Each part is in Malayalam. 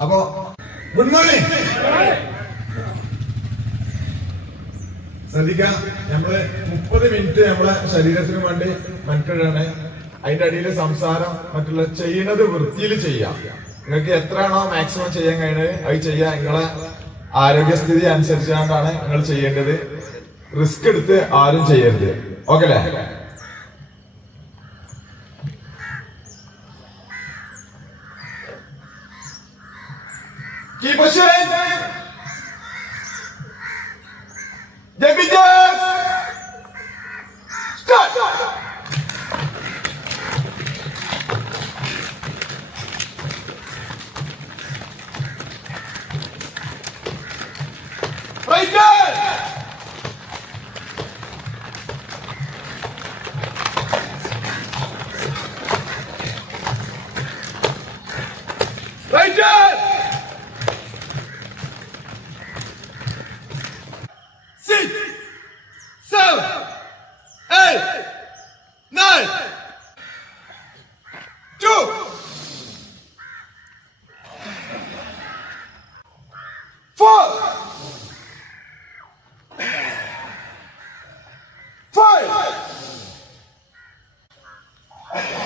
അപ്പോ ഗുഡ് മോർണിംഗ്. ശ്രദ്ധിക്കാം നമ്മൾ മുപ്പത് മിനിറ്റ് നമ്മളെ ശരീരത്തിന് വേണ്ടി മെനക്കെടാണ് അതിന്റെ അടിയിൽ സംസാരം മറ്റുള്ള ചെയ്യുന്നത് വൃത്തിയിൽ ചെയ്യാം നിങ്ങൾക്ക് എത്രയാണോ മാക്സിമം ചെയ്യാൻ കഴിയുന്നത് അത് ചെയ്യാം നിങ്ങളെ ആരോഗ്യസ്ഥിതി അനുസരിച്ചാണ് നിങ്ങൾ ചെയ്യേണ്ടത്. റിസ്ക് എടുത്ത് ആരും ചെയ്യരുത്. ഓക്കെ അല്ലേ? Keep a shit. Get me down. Okay.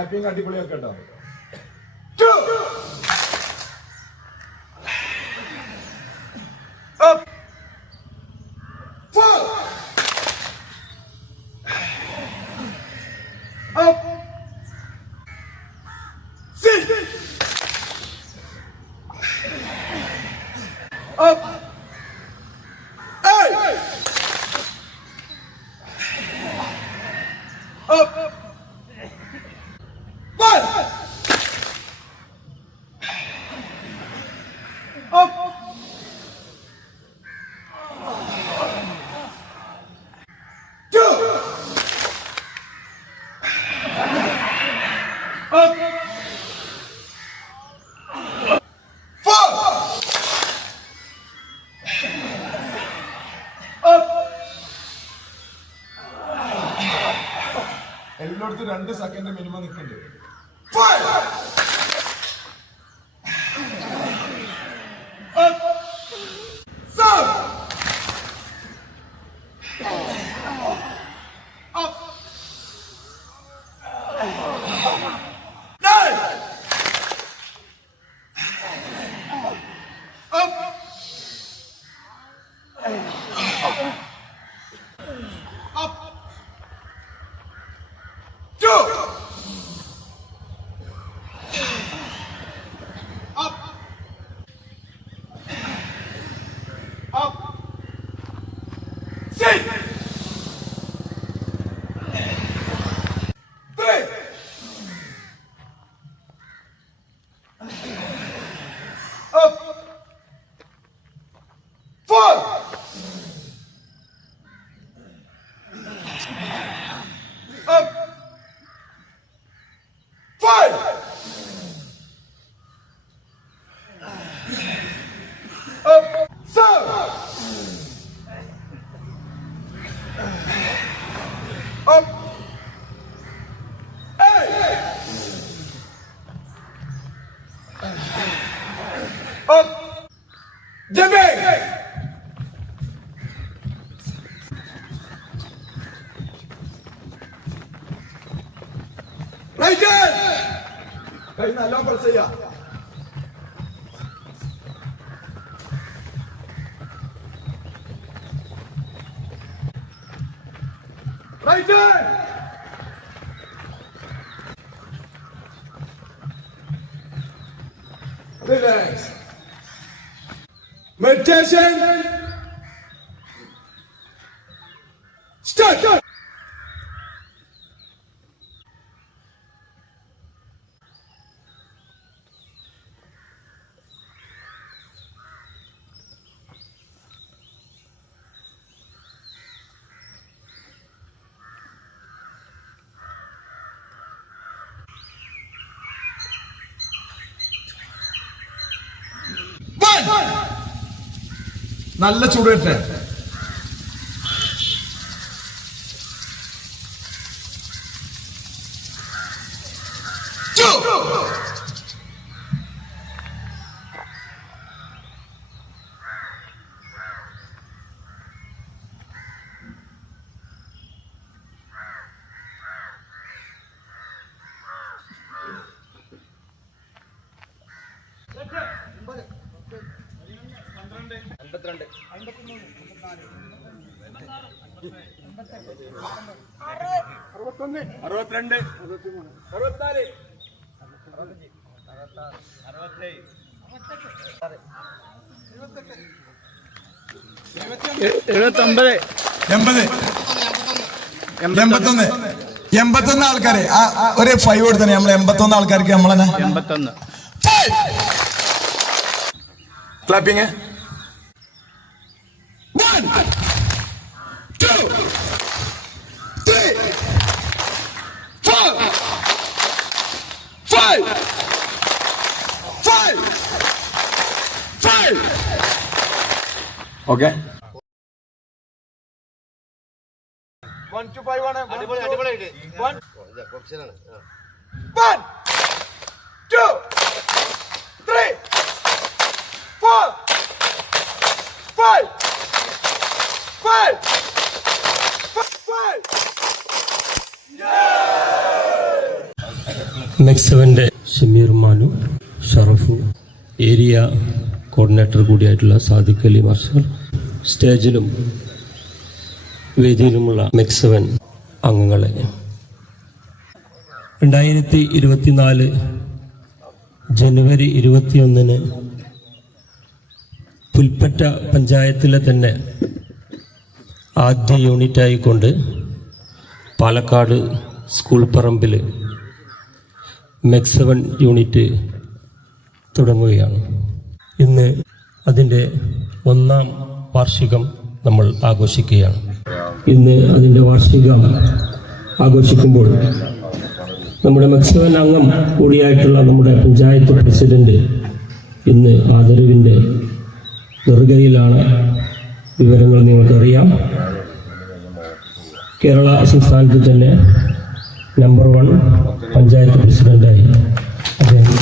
Clapping അടിപൊളിയൊക്കെ ഉണ്ടാവും. Up. Two. Up. Four. Up. എല്ലായിടത്തും രണ്ട് സെക്കൻഡ് മിനിമം നിൽക്കുന്നുണ്ട് കൈ നല്ലോണം പ്രസ് ചെയ്യാം Relax. Meditation. നല്ല ചൂട് അറുപത്തിരണ്ട്. അറുപത്തിനാല്. എഴുപത്തൊമ്പത്. എൺപത്. എൺപത്തൊന്ന്. എൺപത്തൊന്ന് ആൾക്കാരെ. ഒരു ഫൈവ് കൊടുത്തന്നെ. നമ്മൾ എൺപത്തൊന്ന് ആൾക്കാർക്ക് നമ്മളെന്നെ. എൺപത്തൊന്ന്. Clapping okay one two five ആണ് അടിപൊളി അടിപൊളിയായിട്ട് വൺ ഓപ്ഷനാണ് ആ One, two, three, four, five, five, next മെക്സവന്റെ Shameer Manu Sharafu area coordinator കൂടിയായിട്ടുള്ള സാദിഖ് അലി മാസ്റ്റർ സ്റ്റേജിലും വേദിയിലുമുള്ള മെക്സവൻ അംഗങ്ങളെ രണ്ടായിരത്തി ഇരുപത്തിനാല് ജനുവരി ഇരുപത്തിയൊന്നിന് പുൽപ്പറ്റ പഞ്ചായത്തിലെ തന്നെ ആദ്യ യൂണിറ്റായിക്കൊണ്ട് പാലക്കാട് സ്കൂൾ പറമ്പിൽ മെക്സവൻ യൂണിറ്റ് തുടങ്ങുകയാണ്. ഇന്ന് അതിന്റെ ഒന്നാം വാർഷികം നമ്മൾ ആഘോഷിക്കുകയാണ് ഇന്ന് അതിന്റെ വാർഷികം ആഘോഷിക്കുമ്പോൾ നമ്മുടെ മെക്സിക്കൻ അംഗം കൂടിയായിട്ടുള്ള നമ്മുടെ പഞ്ചായത്ത് പ്രസിഡന്റ് ഇന്ന് ആദരവിന്റെ നെറുകയിലാണ് വിവരങ്ങൾ നിങ്ങൾക്കറിയാം കേരള സംസ്ഥാനത്ത് തന്നെ നമ്പർ വൺ പഞ്ചായത്ത് പ്രസിഡന്റായി അദ്ദേഹം.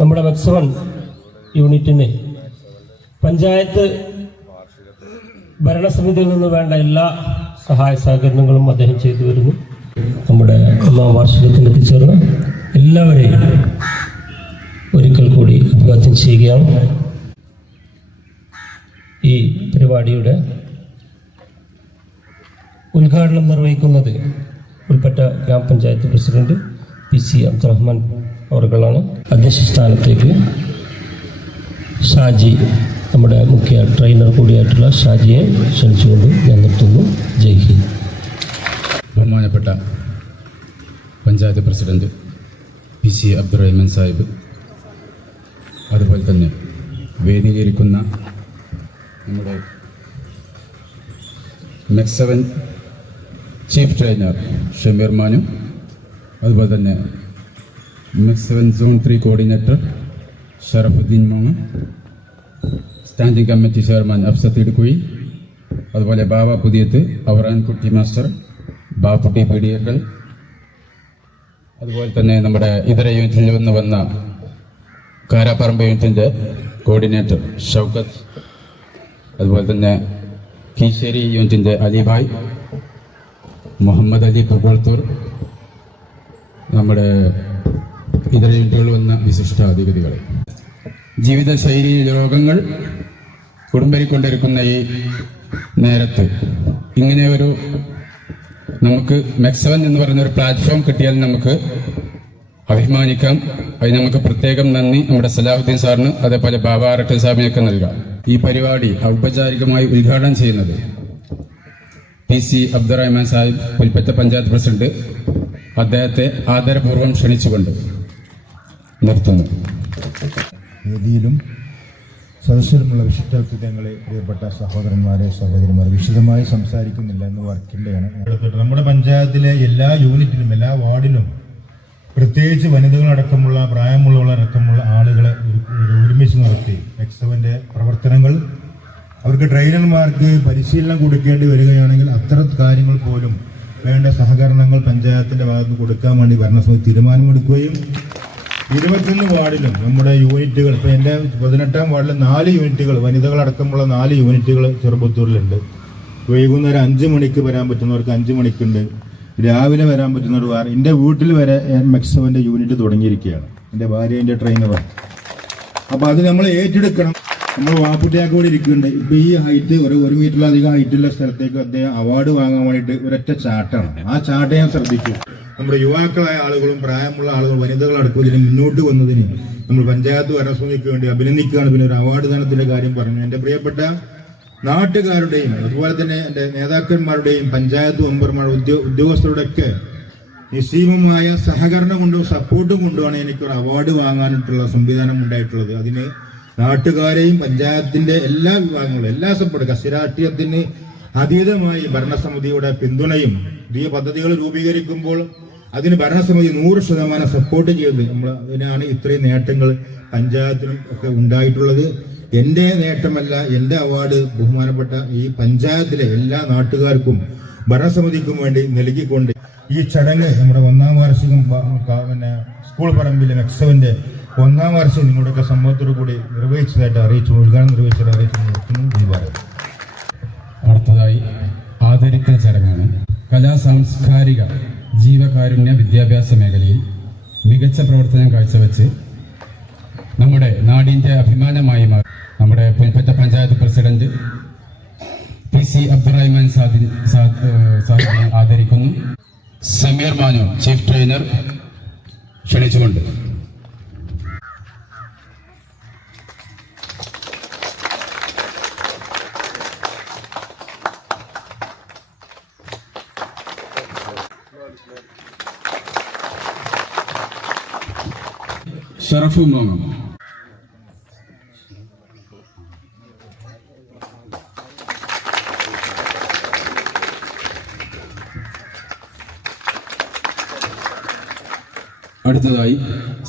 നമ്മുടെ മെക്സവൺ യൂണിറ്റിന് പഞ്ചായത്ത് ഭരണസമിതിയിൽ നിന്ന് വേണ്ട എല്ലാ സഹായ സഹകരണങ്ങളും അദ്ദേഹം ചെയ്തു വരുന്നു. നമ്മുടെ ഒന്നാം വാർഷികത്തിൽ എത്തിച്ചേർന്ന് എല്ലാവരെയും ഒരിക്കൽ കൂടി അഭിവാദ്യം ചെയ്യുകയാണ്. ഈ പരിപാടിയുടെ ഉദ്ഘാടനം നിർവഹിക്കുന്നത് ഉൾപ്പെട്ട ഗ്രാമപഞ്ചായത്ത് പ്രസിഡന്റ് പി സി അബ്ദുറഹ്മാൻ അവർകളാണ് അധ്യക്ഷ സ്ഥാനത്തേക്ക് ഷാജി നമ്മുടെ മുഖ്യ ട്രെയിനർ കൂടിയായിട്ടുള്ള ഷാജിയെ ക്ഷണിച്ചുകൊണ്ട് ഞാൻ നിർത്തുന്നു. ജയ് ഹിന്ദ്. ബഹുമാനപ്പെട്ട panchayat president P C Abdurahman Sahib അതുപോലെ തന്നെ വേദിയിലിരിക്കുന്ന നമ്മുടെ മെക്സവൻ ചീഫ് ട്രെയിനർ ഷമീർ മാനു അതുപോലെ തന്നെ MEC seven zone three coordinator Sharafuddin Monga standing committee chairman Afsath Idukkuzhi. അതുപോലെ ബാബ പുതിയത്ത് അവറാൻകുട്ടി മാസ്റ്റർ ബാപ്പുട്ടി പീഡിയക്കൽ. അതുപോലെ തന്നെ നമ്മുടെ ഇതര യൂണിറ്റിൽ നിന്ന് വന്ന കാരാപ്പറമ്പ് യൂണിറ്റിന്റെ കോർഡിനേറ്റർ ഷൗക്കത്ത്. അതുപോലെ തന്നെ കീശ്ശേരി യൂണിറ്റിന്റെ അലിഭായ് മുഹമ്മദ് അലി പുകോൾത്തൂർ. നമ്മുടെ ഇതര യൂണിറ്റുകൾ വന്ന വിശിഷ്ട അതിഥികളെ ജീവിതശൈലി രോഗങ്ങൾ കുടുംബരിക്കൊണ്ടിരിക്കുന്ന ഈ നേരത്ത് ഇങ്ങനെ ഒരു നമുക്ക് മെക്സവൻ എന്ന് പറയുന്ന പ്ലാറ്റ്ഫോം കിട്ടിയാൽ നമുക്ക് അഭിമാനിക്കാം. അതിന് നമുക്ക് പ്രത്യേകം നന്ദി. നമ്മുടെ സലാഹുദ്ദീൻ സാറിന് അതേപോലെ ബാബ അറക്കൽ സാഹിബിനൊക്കെ നൽകാം. ഈ പരിപാടി ഔപചാരികമായി ഉദ്ഘാടനം ചെയ്യുന്നത് P C Abdurahman Sahib Pulpatta panchayat president. അദ്ദേഹത്തെ ആദരപൂർവം ക്ഷണിച്ചുകൊണ്ട് നിർത്തുന്നു. വേദിയിലും സദസ്സിലുമുള്ള വിശുദ്ധ വ്യക്തിത്വങ്ങളെ പ്രിയപ്പെട്ട സഹോദരന്മാരെ സഹോദരിമാരെ വിശദമായി സംസാരിക്കുന്നില്ല എന്ന് വർക്കിന്റെയാണ്. നമ്മുടെ പഞ്ചായത്തിലെ എല്ലാ യൂണിറ്റിലും എല്ലാ വാർഡിലും പ്രത്യേകിച്ച് വനിതകളടക്കമുള്ള പ്രായമുള്ളവരടക്കമുള്ള ആളുകളെ ഒരു- ഒരു ഒരുമിച്ച് നിർത്തി. എക്സവന്റെ പ്രവർത്തനങ്ങൾ അവർക്ക് ട്രെയിനർമാർക്ക് പരിശീലനം കൊടുക്കേണ്ടി വരികയാണെങ്കിൽ അത്തരം കാര്യങ്ങൾ പോലും വേണ്ട സഹകരണങ്ങൾ പഞ്ചായത്തിന്റെ ഭാഗത്ത് കൊടുക്കാൻ വേണ്ടി ഭരണസമിതി തീരുമാനമെടുക്കുകയും ഇരുപത്തൊന്ന് വാർഡിലും നമ്മുടെ യൂണിറ്റുകൾ ഇപ്പൊ എന്റെ പതിനെട്ടാം വാർഡിൽ നാല് യൂണിറ്റുകൾ വനിതകളടക്കമുള്ള നാല് യൂണിറ്റുകൾ ചെറുപ്പത്തൂരിലുണ്ട് വൈകുന്നേരം അഞ്ച് മണിക്ക് വരാൻ പറ്റുന്നവർക്ക് അഞ്ച് മണിക്കുണ്ട്. രാവിലെ വരാൻ പറ്റുന്നവർ വേറെ എന്റെ വീട്ടിൽ വരെ മെക്സവന്റെ യൂണിറ്റ് തുടങ്ങിയിരിക്കുകയാണ്. എന്റെ ഭാര്യ എന്റെ ട്രെയിനറാണ് അപ്പൊ അത് നമ്മൾ ഏറ്റെടുക്കണം. നമ്മൾ വാപ്പുട്ടിയാക്ക് കൂടി ഇരിക്കുന്നുണ്ട്. ഇപ്പൊ ഈ ഹൈറ്റ് ഒരു ഒരു മീറ്ററിലധികം ഹൈറ്റുള്ള സ്ഥലത്തേക്ക് അദ്ദേഹം അവാർഡ് വാങ്ങാൻ വേണ്ടിയിട്ട് ഒരൊറ്റ ചാട്ടാണ് ആ ചാട്ട് ഞാൻ ശ്രദ്ധിച്ചു നമ്മുടെ യുവാക്കളായ ആളുകളും പ്രായമുള്ള ആളുകളും വനിതകളടക്കം ഇതിന് മുന്നോട്ട് വന്നതിന് നമ്മൾ പഞ്ചായത്ത് ഭരണസമിതിക്ക് വേണ്ടി അഭിനന്ദിക്കുകയാണ്. പിന്നെ ഒരു അവാർഡ് ദാനത്തിന്റെ കാര്യം പറഞ്ഞു. എന്റെ പ്രിയപ്പെട്ട നാട്ടുകാരുടെയും അതുപോലെ തന്നെ എന്റെ നേതാക്കന്മാരുടെയും പഞ്ചായത്ത് മെമ്പർമാരുടെ ഉദ്യോ ഉദ്യോഗസ്ഥരുടെ ഒക്കെ നിസ്സീമമായ സഹകരണം കൊണ്ടും സപ്പോർട്ടും കൊണ്ടുമാണ് എനിക്കൊരു അവാർഡ് വാങ്ങാനായിട്ടുള്ള സംവിധാനം ഉണ്ടായിട്ടുള്ളത്. അതിന് നാട്ടുകാരെയും പഞ്ചായത്തിന്റെ എല്ലാ വിഭാഗങ്ങളും എല്ലാ സപ്പോർട്ട് കശിരാഷ്ട്രീയത്തിന് അതീതമായി ഭരണസമിതിയുടെ പിന്തുണയും പുതിയ പദ്ധതികൾ രൂപീകരിക്കുമ്പോൾ അതിന് ഭരണസമിതി നൂറ് ശതമാനം സപ്പോർട്ട് ചെയ്ത് നമ്മൾ അതിനാണ് ഇത്രയും നേട്ടങ്ങൾ പഞ്ചായത്തിനും ഒക്കെ ഉണ്ടായിട്ടുള്ളത്. എന്റെ നേട്ടമല്ല എന്റെ അവാർഡ് ബഹുമാനപ്പെട്ട ഈ പഞ്ചായത്തിലെ എല്ലാ നാട്ടുകാർക്കും ഭരണസമിതിക്കും വേണ്ടി നൽകിക്കൊണ്ട് ഈ ചടങ്ങ് നമ്മുടെ ഒന്നാം വാർഷികം പിന്നെ സ്കൂൾ പറമ്പിലെ മെക്സവന്റെ ഒന്നാം വർഷം നിങ്ങളുടെയൊക്കെ സംഭവത്തോടു കൂടി നിർവഹിച്ചതായിട്ട് അറിയിച്ചു. ഉദ്ഘാടനം നിർവഹിച്ചത് അറിയിച്ചു അടുത്തതായി ആദരിക്കൽ ചടങ്ങാണ്. കലാ സാംസ്കാരിക ജീവകാരുണ്യ വിദ്യാഭ്യാസ മേഖലയിൽ മികച്ച പ്രവർത്തനം കാഴ്ചവെച്ച് നമ്മുടെ നാടിന്റെ അഭിമാനമായി നമ്മുടെ Pulpatta panchayat president P C Abdurahman Sadi സാദിനെ ആദരിക്കുന്നു. സമീർ മാനു ചീഫ് ട്രെയിനർ ക്ഷണിച്ചുകൊണ്ട്. മോങ്ങം അടുത്തതായി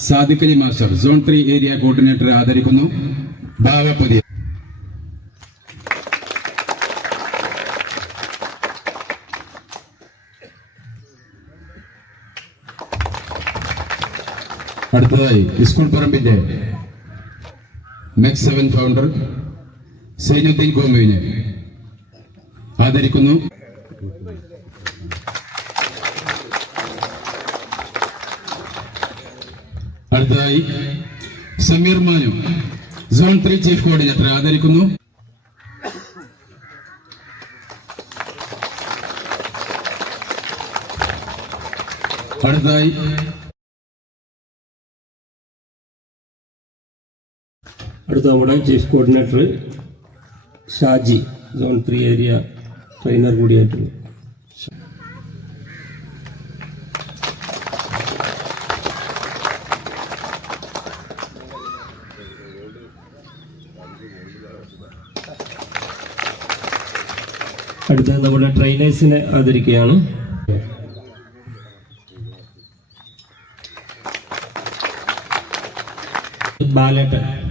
Sadiqali master zone three area coordinator ആദരിക്കുന്നു. ബാവ അടുത്തതായി സ്കൂൾ പറമ്പിന്റെ മെക്സ് സെവൻ ഫൗണ്ടർ സൈനുദ്ദീൻ കോമുവിനെ ആദരിക്കുന്നു. അടുത്തതായി Sameer Manu zone three chief coordinator ആദരിക്കുന്നു. അടുത്തതായി അടുത്ത നമ്മുടെ chief coordinator Shaji zone three area trainer കൂടിയായിട്ടുള്ള അടുത്ത നമ്മുടെ ട്രെയിനേഴ്സിനെ ആദരിക്കുകയാണ്. ബാലേട്ടൻ.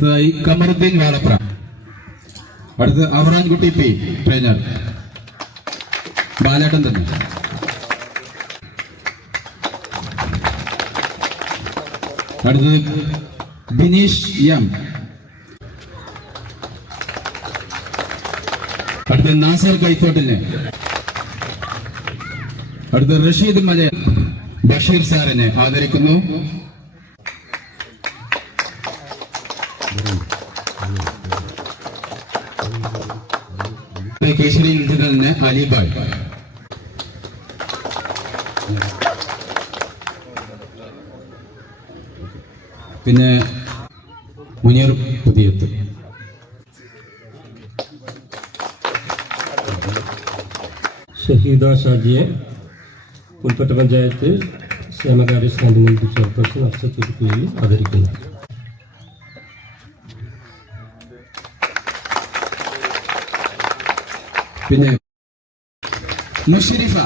അടുത്തതായി കമറുദ്ദീൻ വാളപ്ര. അടുത്ത് അവറാൻകുട്ടി പി ട്രെയിനർ. ബാലേട്ടൻ തന്നെ. അടുത്തത് ബിനീഷ് എം. അടുത്ത നാസർ കൈത്തോട്ടിന്. അടുത്ത റഷീദ് മലയൻ. ബഷീർ സാറിനെ ആദരിക്കുന്നു. കേശരിയിൽ നിന്ന് അലിബായ് പിന്നെ മുനീർ പുതിയത്ത് ഷഹീദ ഷാജിയെ പുൽപ്പറ്റ പഞ്ചായത്ത് ക്ഷേമകാര്യ കമ്മിറ്റി ചെയർപേഴ്സൺ അക്ഷരത്തിൽ ആദരിക്കുന്നു പിന്നെ മുഷരിഫ.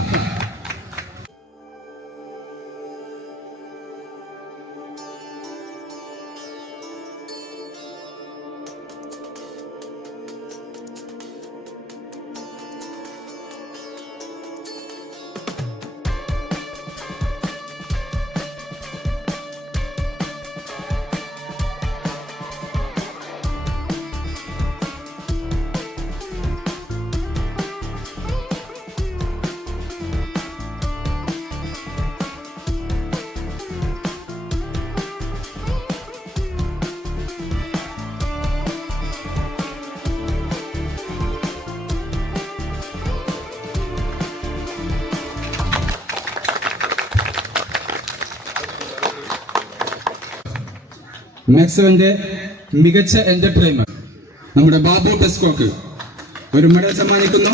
മാക്സവന്റെ മികച്ച എന്റർടൈനർ നമ്മുടെ ബാബു ടെസ്കോക്ക് ഒരു മെഡൽ സമ്മാനിക്കുന്നു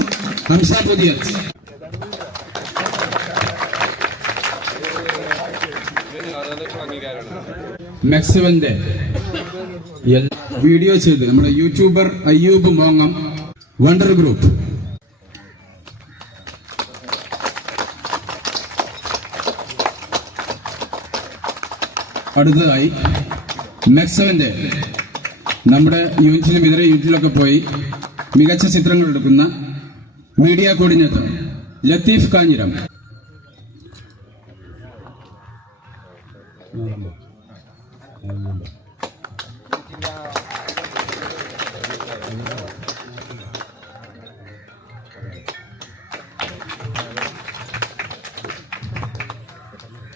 ഹംസ പുതിയ മാക്സവന്റെ വീഡിയോ ചെയ്ത് നമ്മുടെ യൂട്യൂബർ അയ്യൂബ് മോങ്ങം വണ്ടർ ഗ്രൂപ്പ് അടുത്തതായി മെക്സവന്റെ നമ്മുടെ യൂണിറ്റിലും ഇതര യൂണിറ്റിലൊക്കെ പോയി മികച്ച ചിത്രങ്ങൾ എടുക്കുന്ന മീഡിയ കോർഡിനേറ്റർ ലത്തീഫ് കാഞ്ഞിരം.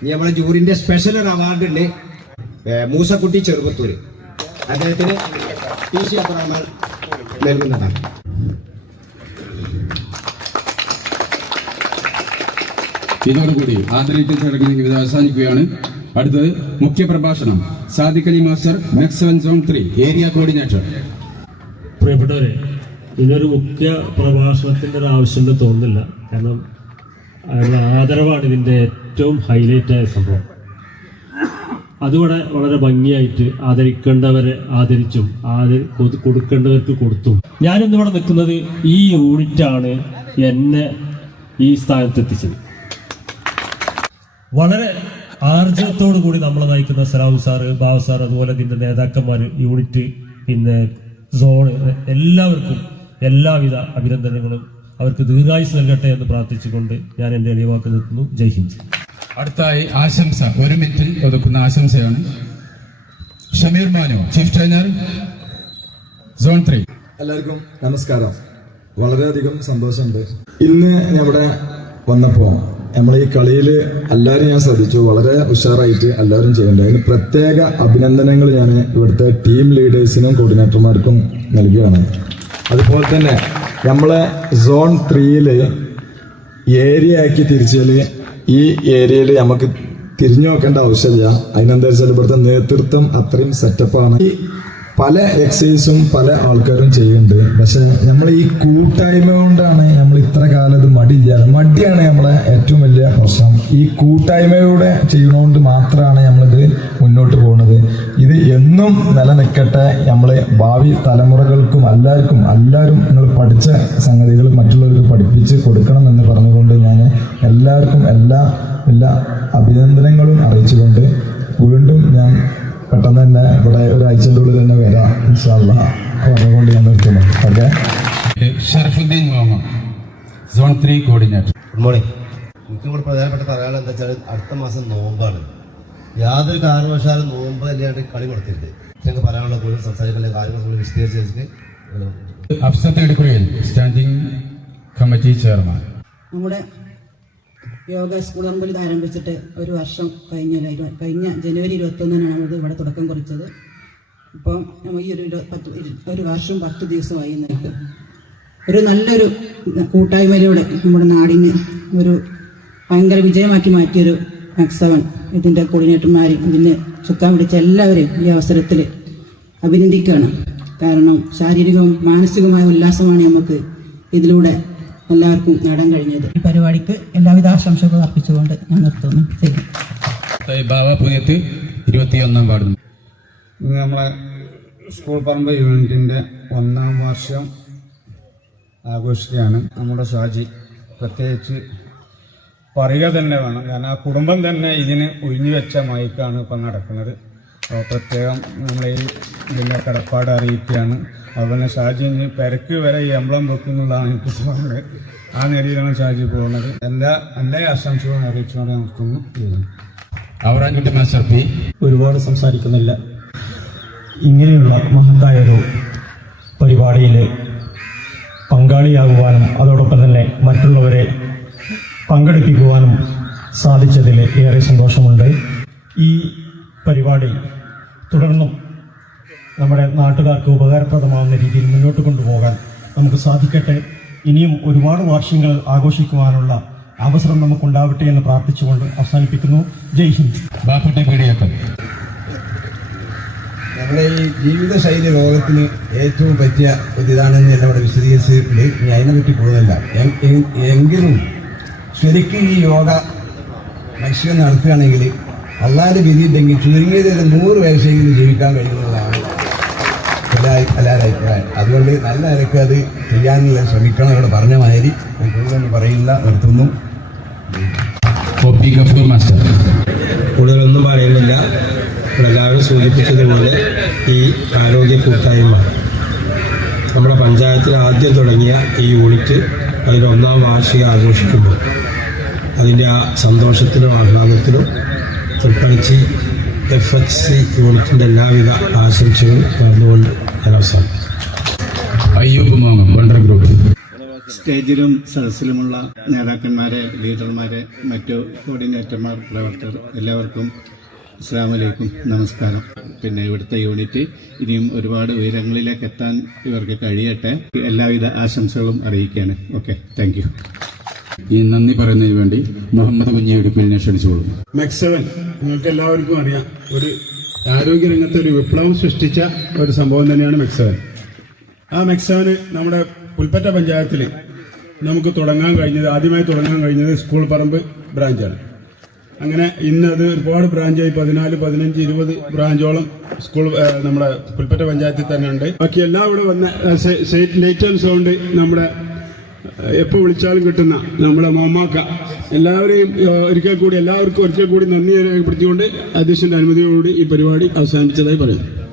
ഇനി നമ്മളെ ജൂറിന്റെ സ്പെഷ്യൽ ഒരു അവാർഡ് ഉണ്ട്. മൂസക്കുട്ടി ചെറുപത്തൂര്. അദ്ദേഹത്തിന് പി സി അബ്രഹ്മാൻ നൽകുന്നതാണ്. ഇതോടുകൂടി ആദരിക്കൽ ചടങ്ങ് ഇത് അവസാനിക്കുകയാണ്. അടുത്തത് മുഖ്യപ്രഭാഷണം Sadiq Ali master MEC seven zone three area coordinator. പ്രിയപ്പെട്ടവരെ ഇതിനൊരു മുഖ്യ പ്രഭാഷണത്തിന്റെ ഒരു ആവശ്യമുണ്ട് തോന്നുന്നില്ല. കാരണം ആദരവാണ് ഇതിന്റെ ഏറ്റവും ഹൈലൈറ്റ് ആയ സംഭവം. അതുകൂടെ വളരെ ഭംഗിയായിട്ട് ആദരിക്കേണ്ടവരെ ആദരിച്ചും ആദരി കൊടുക്കേണ്ടവർക്ക് കൊടുത്തും. ഞാനിന്നിവിടെ നിൽക്കുന്നത് ഈ യൂണിറ്റാണ് എന്നെ ഈ സ്ഥാനത്തെത്തിച്ചത്. വളരെ ആർജവത്തോടു കൂടി നമ്മളെ നയിക്കുന്ന സലാം സാറ് ബാബു സാർ അതുപോലെ ഇതിന്റെ നേതാക്കന്മാർ യൂണിറ്റ് പിന്നെ സോണ് എല്ലാവർക്കും എല്ലാവിധ അഭിനന്ദനങ്ങളും അവർക്ക് ദീർഘായുസ് നൽകട്ടെ എന്ന് പ്രാർത്ഥിച്ചുകൊണ്ട് ഞാൻ എന്റെ എളിവാക്ക് നിർത്തുന്നു. ജയ് ഹിന്ദ്. അടുത്തായി ആശംസ. ഒരു മിനിറ്റിൽ ഒതുക്കുന്ന ആശംസയാണ്. Shameer Manu chief trainer zone three. എല്ലാവർക്കും നമസ്കാരം. വളരെയധികം സന്തോഷമുണ്ട്. ഇന്ന് നമ്മുടെ വന്നപ്പോ നമ്മൾ ഈ കളിയിൽ എല്ലാവരും ഞാൻ ശ്രദ്ധിച്ചു. വളരെ ഉഷാറായിട്ട് എല്ലാവരും ചെയ്യുന്നുണ്ട് അതിന് പ്രത്യേക അഭിനന്ദനങ്ങൾ ഞാൻ ഇവിടുത്തെ ടീം ലീഡേഴ്സിനും കോർഡിനേറ്റർമാർക്കും നൽകുകയാണ്. അതുപോലെ തന്നെ നമ്മളെ സോൺ ത്രീയിൽ ഏരിയ ആക്കി തിരിച്ചാൽ ഈ ഏരിയയിൽ നമുക്ക് തിരിഞ്ഞു നോക്കേണ്ട ആവശ്യമില്ല. അതിനെന്താ വെച്ചാൽ ഇവിടുത്തെ നേതൃത്വം അത്രയും സെറ്റപ്പാണ് ഈ പല എക്സസൈസും പല ആൾക്കാരും ചെയ്യുന്നുണ്ട്. പക്ഷെ നമ്മൾ ഈ കൂട്ടായ്മ കൊണ്ടാണ് നമ്മൾ ഇത്ര കാലം ഇത് മടിയില്ലാതെ മടിയാണ് നമ്മളെ ഏറ്റവും വലിയ പ്രശ്നം. ഈ കൂട്ടായ്മയോടെ ചെയ്യണോണ്ട് മാത്രമാണ് നമ്മളിത് മുന്നോട്ട് പോകുന്നത് ഇത് എന്നും നിലനിൽക്കട്ടെ. നമ്മളെ ഭാവി തലമുറകൾക്കും എല്ലാവർക്കും എല്ലാവരും നിങ്ങൾ പഠിച്ച സംഗതികൾ മറ്റുള്ളവർക്ക് പഠിപ്പിച്ച് കൊടുക്കണം എന്ന് പറഞ്ഞുകൊണ്ട് ഞാൻ എല്ലാവർക്കും എല്ലാ എല്ലാ അഭിനന്ദനങ്ങളും അറിയിച്ചുകൊണ്ട് വീണ്ടും ഞാൻ പെട്ടെന്ന് തന്നെ ഇവിടെ ഒരാഴ്ചന്റെ ഉള്ളിൽ തന്നെ വരാം ഇൻഷാല്ല പറഞ്ഞുകൊണ്ട് ഞാൻ നിർത്തുന്നു. Okay? Sharafuddin Muhammad zone three coordinator. Good morning. എനിക്ക് ഇവിടെ പ്രധാനപ്പെട്ട പറയാനുള്ളത് എന്താ വെച്ചാൽ അടുത്ത മാസം നോമ്പാണ് യാതൊരു കാരണവശാലും നോമ്പ് അല്ലാണ്ട് കളി കൊടുത്തിരുത് ഞങ്ങൾക്ക് പറയാനുള്ള കൂടുതൽ സംസാരിക്കുന്ന കാര്യങ്ങൾ വിശദീകരിച്ച് വെച്ചിട്ട് അഫ്സത്ത് സ്റ്റാൻഡിംഗ് കമ്മിറ്റി ചെയർമാൻ. നമ്മുടെ യോഗ സ്കൂൾ ഇത് ആരംഭിച്ചിട്ട് ഒരു വർഷം കഴിഞ്ഞല്ലോ ഇരു- കഴിഞ്ഞ ജനുവരി ഇരുപത്തൊന്നിനാണ് നമ്മൾ ഇവിടെ തുടക്കം കുറിച്ചത്. ഇപ്പം ഈ ഒരു പത്ത് ഒരു വർഷം പത്ത് ദിവസമായി നിൽക്കും ഒരു നല്ലൊരു കൂട്ടായ്മയിലൂടെ നമ്മുടെ നാടിന് ഒരു ഭയങ്കര വിജയമാക്കി മാറ്റിയൊരു മാക്സവൻ ഇതിന്റെ കോർഡിനേറ്റർമാരെയും ഇതിന് ചുക്കാൻ പിടിച്ച എല്ലാവരെയും ഈ അവസരത്തിൽ അഭിനന്ദിക്കുകയാണ്. കാരണം ശാരീരികവും മാനസികവുമായ ഉല്ലാസമാണ് നമുക്ക് ഇതിലൂടെ എല്ലാവർക്കും നേടാൻ കഴിഞ്ഞത്. ഈ പരിപാടിക്ക് എല്ലാവിധ ആശംസകളും അർപ്പിച്ചുകൊണ്ട് ഞാൻ നിർത്തുന്നു. ഇരുപത്തിയൊന്നാം വാർഡ്. നമ്മളെ സ്കൂൾ പറമ്പ് യൂണിറ്റിന്റെ ഒന്നാം വർഷം ആഘോഷിക്കുകയാണ്. നമ്മുടെ ഷാജി പ്രത്യേകിച്ച് പറയുക തന്നെ വേണം. കാരണം ആ കുടുംബം തന്നെ ഇതിന് ഒഴിഞ്ഞു വെച്ച മയക്കാണ് ഇപ്പം നടക്കുന്നത്. പ്രത്യേകം നമ്മളെ ഈ ഇതിന്റെ കടപ്പാട് അറിയിക്കുകയാണ്. അതുപോലെ ഷാജി ഇനി പെരക്ക് വരെ ഈ എംബ്ലം വെക്കുന്നുള്ളതാണ് എനിക്ക് തോന്നുന്നത്. ആ നിലയിലാണ് ഷാജി പോകുന്നത്. എല്ലാ എല്ലാ ആശംസകളും അറിയിച്ചുകൊണ്ട് നിർത്തുന്നു. ചെയ്യുന്നു അവറാൻകുട്ടി മാസ്റ്റർ പി. ഒരുപാട് സംസാരിക്കുന്നില്ല. ഇങ്ങനെയുള്ള മഹത്തായ ഒരു പരിപാടിയിൽ പങ്കാളിയാകുവാനും അതോടൊപ്പം തന്നെ മറ്റുള്ളവരെ പങ്കെടുപ്പിക്കുവാനും സാധിച്ചതിൽ ഏറെ സന്തോഷമുണ്ട്. ഈ പരിപാടി തുടർന്നും നമ്മുടെ നാട്ടുകാർക്ക് ഉപകാരപ്രദമാകുന്ന രീതിയിൽ മുന്നോട്ട് കൊണ്ടുപോകാൻ നമുക്ക് സാധിക്കട്ടെ. ഇനിയും ഒരുപാട് വാർഷികങ്ങൾ ആഘോഷിക്കുവാനുള്ള അവസരം നമുക്കുണ്ടാവട്ടെ എന്ന് പ്രാർത്ഥിച്ചുകൊണ്ട് അവസാനിപ്പിക്കുന്നു. ജയ് ഹിന്ദ്. ബാപ്പുട്ടി നമ്മുടെ ഈ ജീവിതശൈലി രോഗത്തിന് ഏറ്റവും പറ്റിയ ഒരു ഇതാണെന്ന് എന്നെ ഇവിടെ വിശദീകരിച്ചിട്ടുണ്ട് ഇനി അതിനെപ്പറ്റി എ- എങ്കിലും ശരിക്കും ഈ യോഗ മനുഷ്യൻ നടത്തുകയാണെങ്കിൽ അള്ളാന്റെ വിധി ഉണ്ടെങ്കിൽ ചുരുങ്ങിയത് ഒരു നൂറ് വയസ്സെങ്കിലും ജീവിക്കാൻ കഴിയുന്നതാണ്. എല്ലാവരും അഭിപ്രായം. അതുകൊണ്ട് നല്ല നിലയ്ക്ക് അത് ചെയ്യാനുള്ള ശ്രമിക്കണം ഇവിടെ പറഞ്ഞ മാതിരി ഞാൻ കൂടുതലൊന്നും പറയില്ല നിർത്തുന്നു. മാസ്റ്റർ കൂടുതലൊന്നും പറയുന്നില്ല. ഇവിടെ എല്ലാവരും സൂചിപ്പിച്ചതുപോലെ ഈ ആരോഗ്യ കൂട്ടായ്മ. നമ്മുടെ പഞ്ചായത്തിൽ ആദ്യം തുടങ്ങിയ ഈ യൂണിറ്റ് അതിന്റെ ഒന്നാം വാർഷികം ആഘോഷിക്കുമ്പോൾ അതിന്റെ ആ സന്തോഷത്തിലും ആഹ്ലാദത്തിലും തൃപ്പണിച്ചി എഫ് എച്ച് സി യൂണിറ്റിന്റെ എല്ലാവിധ ആശംസകളും പറഞ്ഞുകൊണ്ട് ഞാൻ അയ്യൂബ് വണ്ടർ ഗ്രൂപ്പ്. സ്റ്റേജിലും സദസ്സിലുമുള്ള നേതാക്കന്മാരെ ലീഡർമാരെ മറ്റു കോർഡിനേറ്റർമാർ പ്രവർത്തകർ എല്ലാവർക്കും അസ്സാമലൈക്കും നമസ്കാരം. പിന്നെ ഇവിടുത്തെ യൂണിറ്റ് ഇനിയും ഒരുപാട് ഉയരങ്ങളിലേക്ക് എത്താൻ ഇവർക്ക് കഴിയട്ടെ. എല്ലാവിധ ആശംസകളും അറിയിക്കുകയാണ്. Okay thank you. ഈ നന്ദി പറയുന്നതിന് വേണ്ടി മുഹമ്മദ് കുഞ്ഞിയെടുപ്പിലിനെ ക്ഷണിച്ചോളൂ മെക്സവൻ നിങ്ങൾക്ക് എല്ലാവർക്കും അറിയാം. ഒരു ആരോഗ്യരംഗത്ത് ഒരു വിപ്ലവം സൃഷ്ടിച്ച ഒരു സംഭവം തന്നെയാണ് മെക്സവൻ. ആ മെക്സവന് നമ്മുടെ പുൽപ്പറ്റ പഞ്ചായത്തിൽ നമുക്ക് തുടങ്ങാൻ കഴിഞ്ഞത് ആദ്യമായി തുടങ്ങാൻ കഴിഞ്ഞത് സ്കൂൾ പറമ്പ് ബ്രാഞ്ചാണ്. അങ്ങനെ ഇന്ന് അത് ഒരുപാട് ബ്രാഞ്ചായി പതിനാല് പതിനഞ്ച് ഇരുപത് ബ്രാഞ്ചോളം സ്കൂൾ നമ്മുടെ പുൽപ്പറ്റ പഞ്ചായത്തിൽ തന്നെ ഉണ്ട്. ബാക്കി എല്ലാം ഇവിടെ വന്ന ലേറ്റ് സൗണ്ട് നമ്മുടെ എപ്പോൾ വിളിച്ചാലും കിട്ടുന്ന നമ്മുടെ മാമാക്ക. എല്ലാവരെയും ഒരിക്കൽ കൂടി എല്ലാവർക്കും ഒരിക്കൽ കൂടി നന്ദി രേഖപ്പെടുത്തിക്കൊണ്ട് അധ്യക്ഷന്റെ അനുമതിയോടുകൂടി ഈ പരിപാടി അവസാനിപ്പിച്ചതായി പറയുന്നു.